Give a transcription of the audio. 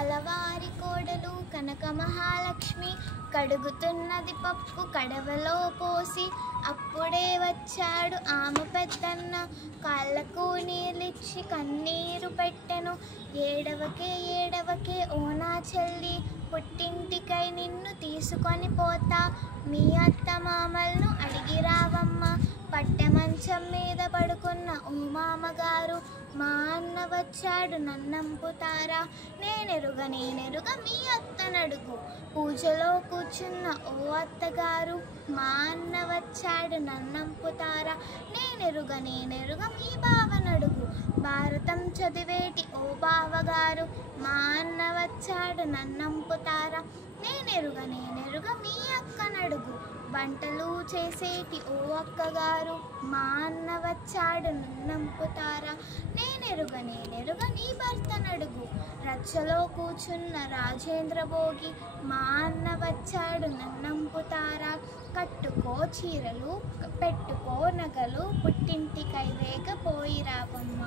కలవారి కోడలు కనక మహాలక్ష్మి కడుగుతున్నది పప్పు కడవలో పోసి. అప్పుడే వచ్చాడు ఆమె పెద్దన్న, కాళ్ళకు నీళ్ళిచ్చి కన్నీరు పెట్టెను. ఏడవకే ఏడవకే ఓ నా చెల్లి, పుట్టింటికై నిన్ను తీసుకొని పోతా. మీ అత్త మామలను అడిగి రావమ్మ. పట్టె మంచం మీద పడుకున్న ఓ మామగారు, మా అన్న వచ్చాడు నన్నంపుతారా. నేనెరుగ మీ అత్తనడుగు, పూజలో కూర్చున్న ఓ అత్తగారు, మా అన్న వచ్చాడు నన్నంపుతారా. నేనెరుగ మీ బావనడుగు, భారతం చదివేటి ఓ బావగారు, మా అన్న వచ్చాడు నన్నంపుతారా. నేనెరుగ మీ అక్కనడుగు, వంటలు చేసేటి ఓ అక్కగారు, మా అన్న వచ్చాడు నన్నంపుతారా. నేనెరుగ నీ భర్తనడుగు, రచ్చలో కూర్చున్న రాజేంద్ర భోగి, మా అన్న వచ్చాడు నన్నంపుతారా. కట్టుకో చీరలు పెట్టుకో నగలు, పుట్టింటికై వేగ పోయి రావమ్మ.